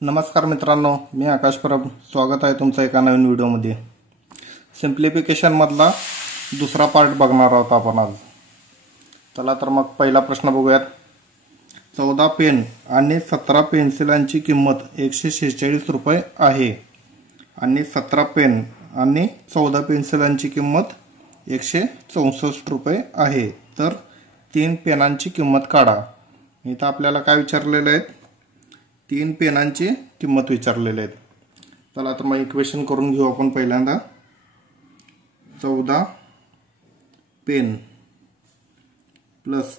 नमस्कार मित्रांनो, मी आकाश परब. स्वागत आहे तुमचं एका नवीन व्हिडिओमध्ये. सिम्प्लिफिकेशनमधला दुसरा पार्ट बघणार आहोत आपण आज. चला तर मग पहिला प्रश्न बघूयात. 14 पेन आणि 17 पेन्सिलांची किंमत 146 रुपये आहे आणि 17 पेन आणि 14 पेन्सिलांची किंमत 164 रुपये आहे. तर 3 पेनांची किंमत काढा. इथं आपल्याला काय विचारलेलं आहे? 3 पेनांची किंमत विचारलेली आहे. चला तर मग इक्वेशन करून घेऊ आपण. पहिल्यांदा 14 पेन प्लस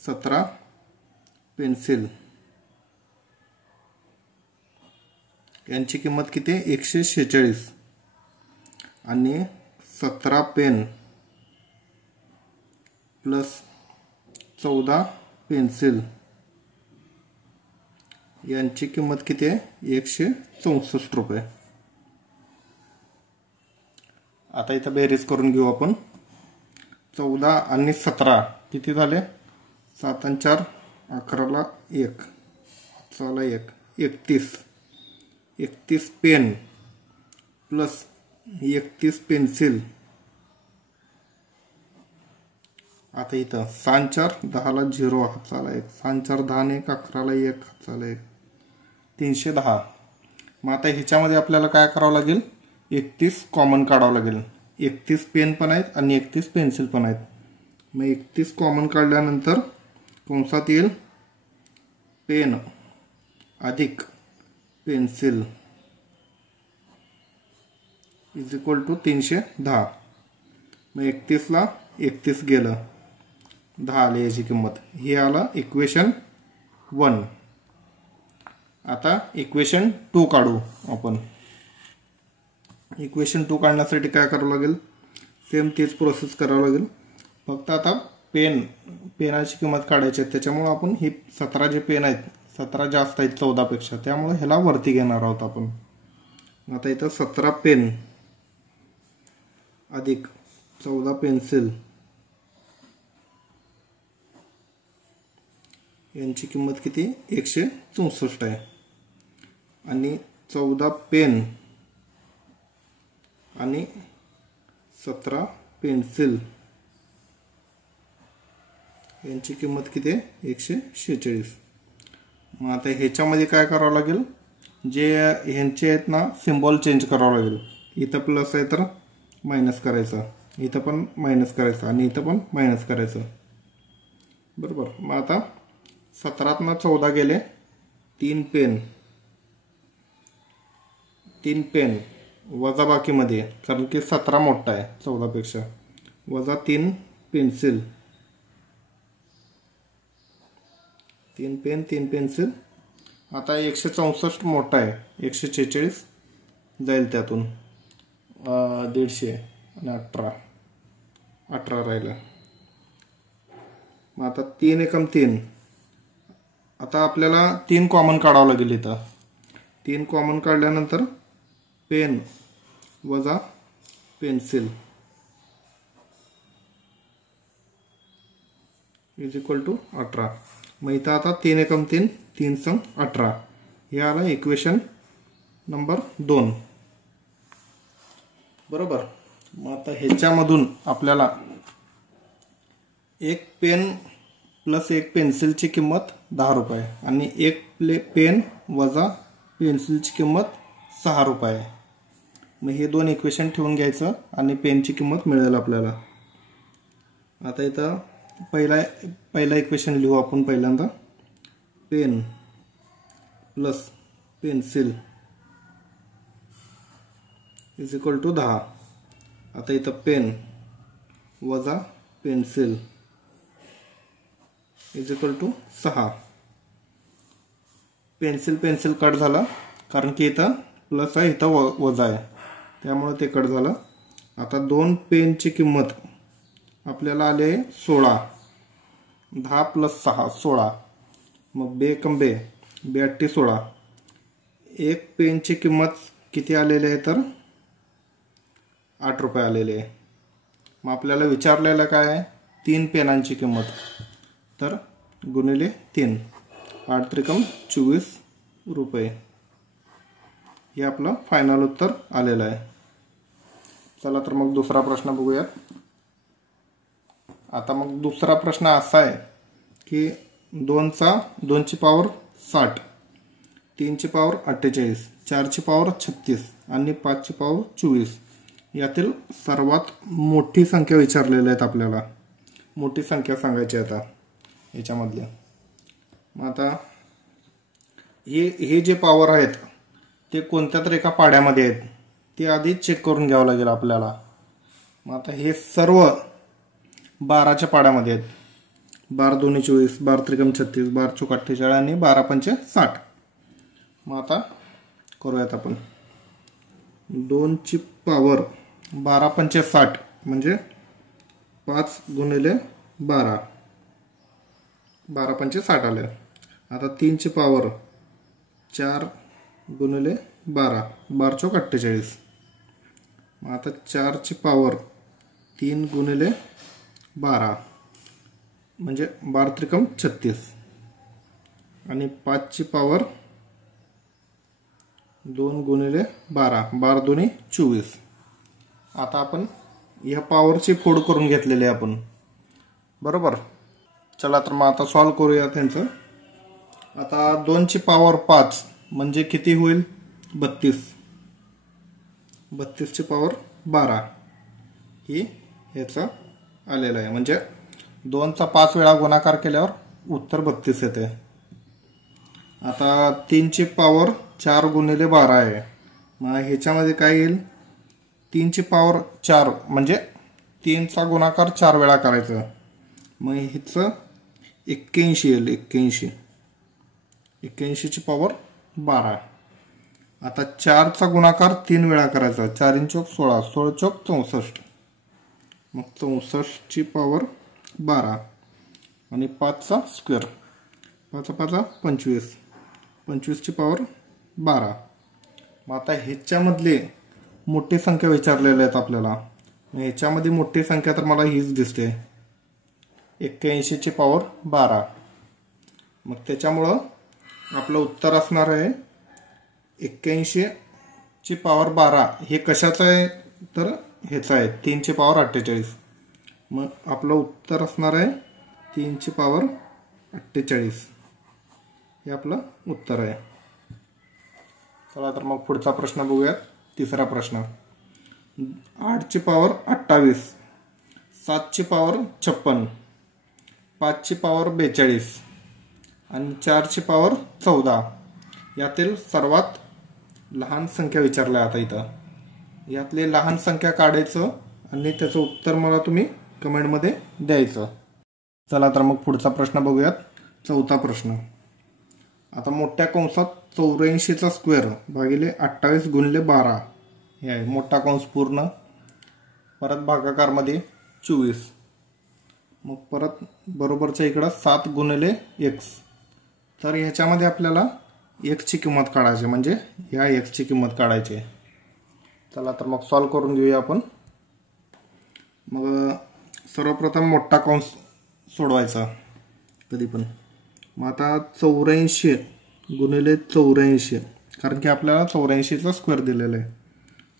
17 पेन्सिल यांची किंमत किती आहे? 146 आणि 17 पेन प्लस 14 पेन्सिल यांची किंमत किती आहे? 164 रुपये. आता इथं बेरीज करून घेऊ आपण. 14 आणि 17 किती झाले? 7 आणि 4 11ला 1 चला 31. 31 पेन प्लस 31 पेन्सिल. आता इथं 6 4 10ला 0 चला 1 6 4 10 आणि 1 11ला 1 चला 1 310. मग आता ह्याच्यामध्ये आपल्याला काय करावं लागेल? 31 कॉमन काढावं लागेल. 31 पेन पण आहेत आणि 31 पेन्सिल पण आहेत. मग 31 कॉमन काढल्यानंतर कंसात येईल पेन अधिक पेन्सिल इज इक्वल टू 310. मग 31ला 31 गेलं, 10 आली याची किंमत. हे आलं इक्वेशन 1. आता इक्वेशन 2 काढू आपण. इक्वेशन 2 काढण्यासाठी काय करावं लागेल? सेम तीच प्रोसेस करावं लागेल. फक्त आता पेनाची किंमत काढायची आहे. त्याच्यामुळे आपण ही 17 जे पेन आहेत 17 जास्त आहेत 14 पेक्षा, त्यामुळे ह्याला वरती घेणार आहोत आपण. आता इथं 17 पेन अधिक 14 पेन्सिल यांची किंमत किती? 164 आहे. आणि 14 पेन आणि 17 पेन्सिल यांची किंमत किती आहे? 146. मग आता ह्याच्यामध्ये काय करावं लागेल? जे ह्यांचे आहेत ना, सिम्बॉल चेंज करावं लागेल. इथं प्लस आहे तर मायनस करायचं, इथं पण मायनस करायचं आणि इथं पण मायनस करायचं. बरोबर. मग आता 17तनं 14 गेले. 3 पेन वजा बाकीमध्ये, कारण की 17 मोठा आहे 14 पेक्षा, वजा 3 पेन्सिल. 3 pen 3 pencil. आता 164 मोठा आहे, 146 जाईल त्यातून. 150 आणि 18 राहिलं. मग आता 3 एकम 3. आता आपल्याला 3 कॉमन काढावं लागेल. इथं 3 कॉमन काढल्यानंतर पेन वजा पेन्सिल इज इक्वल टू 18. मग इथं आता 3 एकम 3 3 सम 18. हे आलं इक्वेशन नंबर 2. बरोबर. मग आता ह्याच्यामधून आपल्याला 1 पेन प्लस 1 पेन्सिलची किंमत 10 रुपये आणि 1 पेन वजा पेन्सिलची किंमत 6 रुपये. मग हे 2 इक्वेशन ठेवून घ्यायचं आणि पेनची किंमत मिळेल आपल्याला. आता इथं पहिला इक्वेशन लिहू आपण. पहिल्यांदा pen plus pencil is equal to 10. आता इथं पेन वजा pencil is equal to 6. Pencil cut झाला, कारण की इथं प्लस आहे इथं वजा आहे, त्यामुळे ते कट झालं. आता 2 पेनची किंमत आपल्याला आली आहे 16. 10 प्लस 6 16. मग बे कम बे 82 16. 1 पेनची किंमत किती आलेली आहे? तर 8 रुपये आलेली आहे. मग आपल्याला विचारलेलं काय आहे? 3 पेनांची किंमत. तर गुणिले 3 8 त्रिकम 24 रुपये. हे आपलं फायनल उत्तर आलेलं आहे. चला तर मग दुसरा प्रश्न बघूयात. आता मग दुसरा प्रश्न असा आहे की 2ची पॉवर 60, 3ची पॉवर 48, 4ची पॉवर 36 आणि 5ची पॉवर 24 यातील सर्वात मोठी संख्या विचारलेल्या आहेत आपल्याला. मोठी संख्या सांगायची आता याच्यामधल्या. मग आता हे जे पॉवर आहेत ते कोणत्या तरी एका पाड्यामध्ये आहेत ते आधी चेक करून घ्यावं लागेल आपल्याला. मग आता हे सर्व 12च्या पाड्यामध्ये आहेत. 12 2 24, 12 त्रिकम 36, 12 चौक 48 आणि 12 पंचे 60. मग आता करूयात आपण. 2ची पॉवर 12 पंचे 60 म्हणजे 5 गुणिले 12, 12 पंचे 60 आले. आता 3ची पॉवर 4 गुणिले 12, 12 चौक 48. मग आता 4ची पॉवर 3 गुणिले 12 म्हणजे 12 त्रिकम 36 आणि 5ची पॉवर 2 गुणिले 12, 12 2 24. आता आपण ह्या पॉवरची फोड करून घेतलेली आहे आपण, बरोबर. चला तर मग आता सॉल्व करूया त्यांचं. आता 2ची पॉवर 5 म्हणजे किती होईल? 32. 32ची पॉवर 12 ही ह्याचा आलेला आहे. म्हणजे 2चा 5 वेळा गुणाकार केल्यावर उत्तर 32 येते. आता 3ची पॉवर 4 गुणिले 12 आहे. मग ह्याच्यामध्ये काय येईल? 3ची पॉवर 4 म्हणजे 3चा गुणाकार 4 वेळा करायचं. मग ह्याचं 81 येईल. 81ची पॉवर 12. आता 4चा गुणाकार 3 वेळा करायचा. 4 चौक 16, 16 चौक 64. मग 64ची पॉवर 12 आणि 5चा स्क्वेअर, 5 5 25, 25ची पॉवर 12. मग आता ह्याच्यामधले मोठी संख्या विचारलेल्या आहेत आपल्याला. ह्याच्यामध्ये मोठी संख्या तर मला हीच दिसते, 81ची पॉवर 12. मग त्याच्यामुळं आपलं उत्तर असणार आहे 81ची पॉवर 12. हे कशाचं आहे तर ह्याचं आहे, 3ची पॉवर 48. मग आपलं उत्तर असणार आहे 3ची पॉवर 48. हे आपलं उत्तर आहे. चला तर मग पुढचा प्रश्न बघूयात. तिसरा प्रश्न. 8ची पॉवर 28, 7ची पॉवर 56, 5ची पॉवर 42 आणि 4ची पॉवर 14 यातील सर्वात लहान संख्या विचारल्या. आता इथं यातले लहान संख्या काढायचं आणि त्याचं उत्तर मला तुम्ही कमेंटमध्ये द्यायचं. चला तर मग पुढचा प्रश्न बघूयात. चौथा प्रश्न. आता मोठ्या कंसात 84चा स्क्वेअर भागिले 28 गुणिले 12 हे आहे. मोठा कंस पूर्ण, परत भागाकारमध्ये 24, मग परत बरोबरच्या इकडं 7 गुणिले x. तर ह्याच्यामध्ये आपल्याला xची किंमत काढायची, म्हणजे ह्या xची किंमत काढायची. चला तर मग सॉल्व करून घेऊया आपण. मग सर्वप्रथम मोठा कंस सोडवायचा कधी पण. मग आता 84 गुणिले 84, कारण की आपल्याला 84चा स्क्वेअर दिलेला आहे.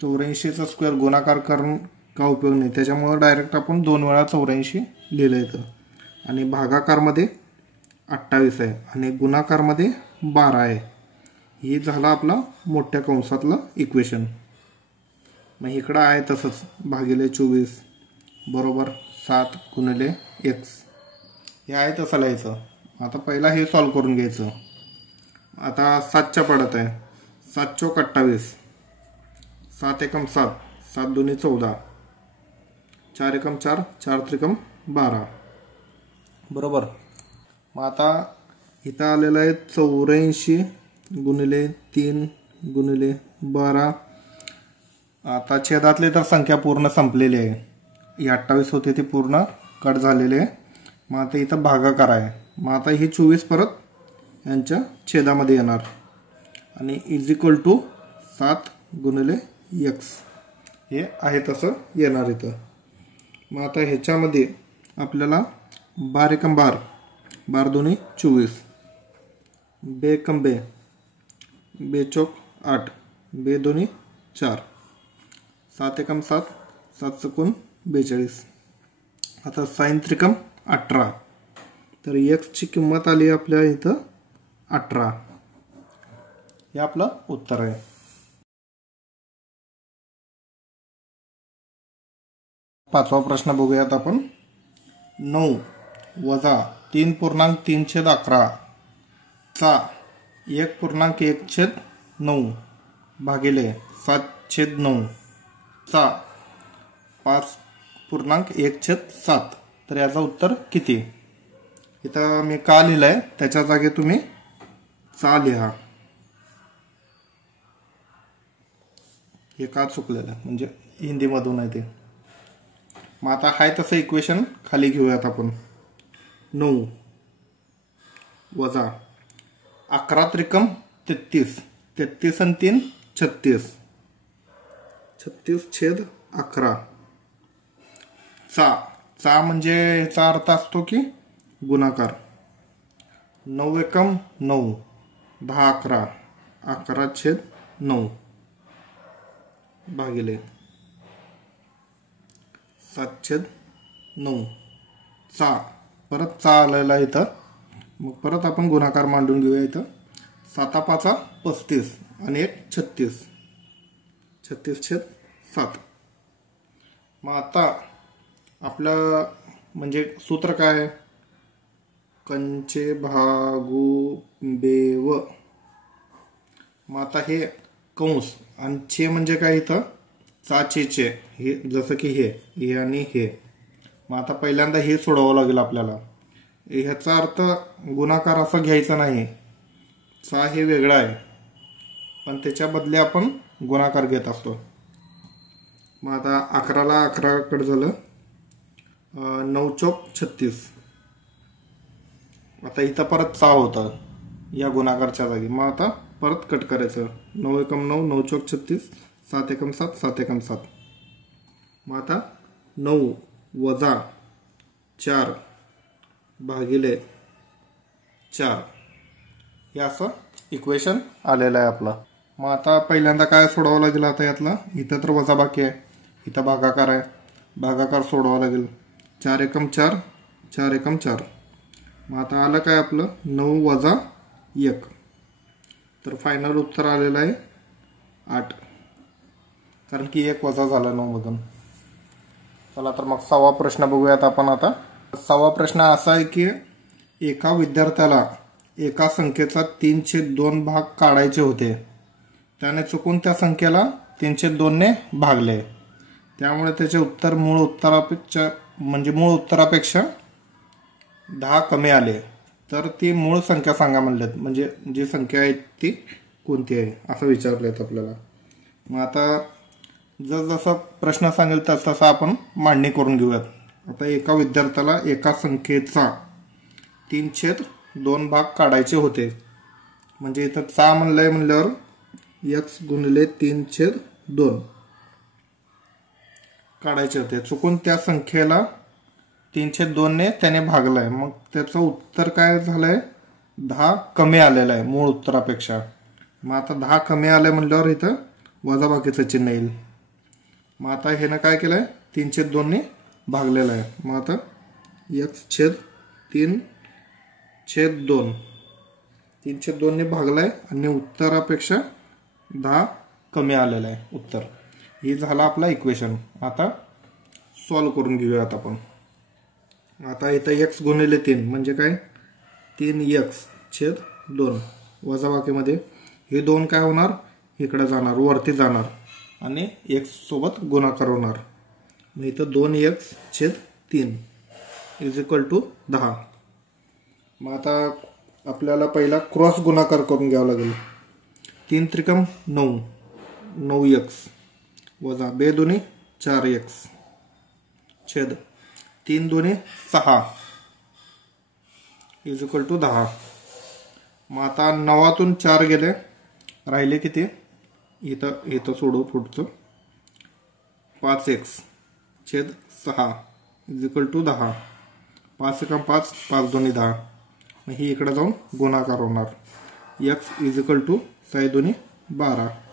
84चा स्क्वेअर गुणाकार करून का उपयोग नाही, त्याच्यामुळे डायरेक्ट आपण 2 वेळा 84 लिहिलं येतं. आणि भागाकारमध्ये 28 आहे आणि गुणाकारमध्ये 12 आहे. हे झालं आपला मोठ्या कंसातलं इक्वेशन. मग इकडं आहे तसंच भागिले 24 बरोबर 7 गुणिले x. हे आहे तसं लिहायचं. आता पहिला हे सॉल्व करून घ्यायचं. आता 7च्या पडत आहे. 7 चौक 28, 7 एकम 7, 7 दोन्ही 14, 4 एकम 4, 4 त्रिकम 12 बरोबर. मग आता इथं आलेलं आहे 84 गुणिले 3 गुणिले 12. आता छेदातले तर संख्या पूर्ण संपलेली आहे. ही 28 होते ती पूर्ण कट झालेली आहे. मग आता इथं भागाकार आहे. मग आता ही 24 परत यांच्या छेदामध्ये येणार आणि इज इक्वल टू 7 गुणिले x हे आहे तसं येणार इथं. मग आता ह्याच्यामध्ये आपल्याला 12 एकम 12, 12 दोन्ही 24, 2 एकम 2, बेचोक 8, बे दोन्ही 4, 7 एकम 7, 7 चुकून 42. आता साइन त्रिकम 18. तर एक्सची किंमत आली आपल्या इथं 18. हे आपलं उत्तर आहे. पाचवा प्रश्न बघूयात आपण. 9 वजा 3.3/11 चा 1.1/9 भागिले 7/9 चा 5.1/7. तर याचं उत्तर किती? इथं मी का लिहिलंय त्याच्या जागी तुम्ही चा लिहा. हे का चुकलेलं आहे म्हणजे हिंदीमधून आहे ते. मग आता हाय तसं इक्वेशन खाली घेऊयात आपण. 9 वजा 11 त्रिकम 33, 33 आणि 3 36, 36/11 चा म्हणजे याचा अर्थ असतो की गुणाकार. 9 एकम 9, 10 11, 11/9 भागिले 7/9 चा. परत चा आलेला इथं. मग परत आपण गुणाकार मांडून घेऊया इथं. 7 5 35 आणि 1 36, 36/7. मग आता आपलं म्हणजे सूत्र काय आहे? कंचे भागू बेव. मग आता हे कंस आणि छे म्हणजे काय इथं चे हे जसं की हे आणि हे. मग आता पहिल्यांदा हे सोडवावं लागेल आपल्याला. ह्याचा अर्थ गुणाकार असं घ्यायचा नाही. चा हे वेगळा आहे पण त्याच्या बदले आपण गुणाकार घेत असतो. मग आता 11ला 11 कट झालं. 9 चौक 36. आता इथं परत चा होता या गुणाकारच्या जागी. मग आता परत कट करायचं. 9 एकम 9, 9 चौक 36, 7 एकम 7, 7 एकम 7. मग आता 9 वजा 4 भागिले 4 हे असं इक्वेशन आलेलं आहे आपलं. मग आता पहिल्यांदा काय सोडवावं लागेल आता यातला. इथं तर वजा बाकी आहे, इथं भागाकार आहे. भागाकार सोडवावं लागेल. 4 एकम 4, 4 एकम 4. मग आता आलं काय आपलं 9 वजा 1. तर फायनल उत्तर आलेलं आहे 8, कारण की 1 वजा झाला 9 मधून. चला तर मग 6वा प्रश्न बघूयात आपण आता. 6वा प्रश्न असा आहे की एका विद्यार्थ्याला एका संख्येचा 3/2 भाग काढायचे होते. त्याने चुकून त्या संख्येला 3/2 ने भागले. त्यामुळे त्याचे उत्तर मूळ उत्तरापेक्षा 10 कमी आले. तर ती मूळ संख्या सांगा म्हणलेत. म्हणजे जी संख्या आहे ती कोणती आहे असं विचारलेत आपल्याला. मग आता जसं प्रश्न सांगेल तसं आपण मांडणी करून घेऊयात. आता एका विद्यार्थ्याला एका संख्येचा 3/2 भाग काढायचे होते. म्हणजे इथं चा म्हणलंय म्हणल्यावर x गुणिले 3/2 काढायचे होते. चुकून त्या संख्येला 3/2 ने त्याने भागलाय. मग त्याचं उत्तर काय झालंय 10 कमी आलेलं आहे मूळ उत्तरापेक्षा. मग आता 10 कमी आलंय म्हणल्यावर इथं वजाबाकीचं चिन्ह येईल. मग आता हे ना काय केलंय 3/2 ने भागलेलं आहे. मग आता x/3/2 3/2 ने भागलाय आणि उत्तरापेक्षा 10 कमी आलेलं आहे उत्तर. हे झालं आपला इक्वेशन. आता सॉल्व करून घेऊयात आपण. आता इथं x गुणिले 3 म्हणजे काय 3x/2 वजाबाकीमध्ये हे 2 काय होणार इकडे जाणार वरती जाणार आणि x सोबत गुणाकार होणार. मग इथं 2x/3 इज इक्वल टू 10. मग आता आपल्याला पहिला क्रॉस गुणाकार करून घ्यावा लागेल. 3 त्रिकम 9, 9x वजा 2 दुनी 4x छेद 3 दुनी 6 इज इक्वल टू 10. मग आता 9तून 4 गेले राहिले किती इथं सोडू पुढचं 5x छेद 6 इज इक्वल टू 10. 5 एकम 5, 5 दुनी 10. मग ही इकडे जाऊन गुणाकार होणार. x इज इक्वल टू 6 दुनी 12.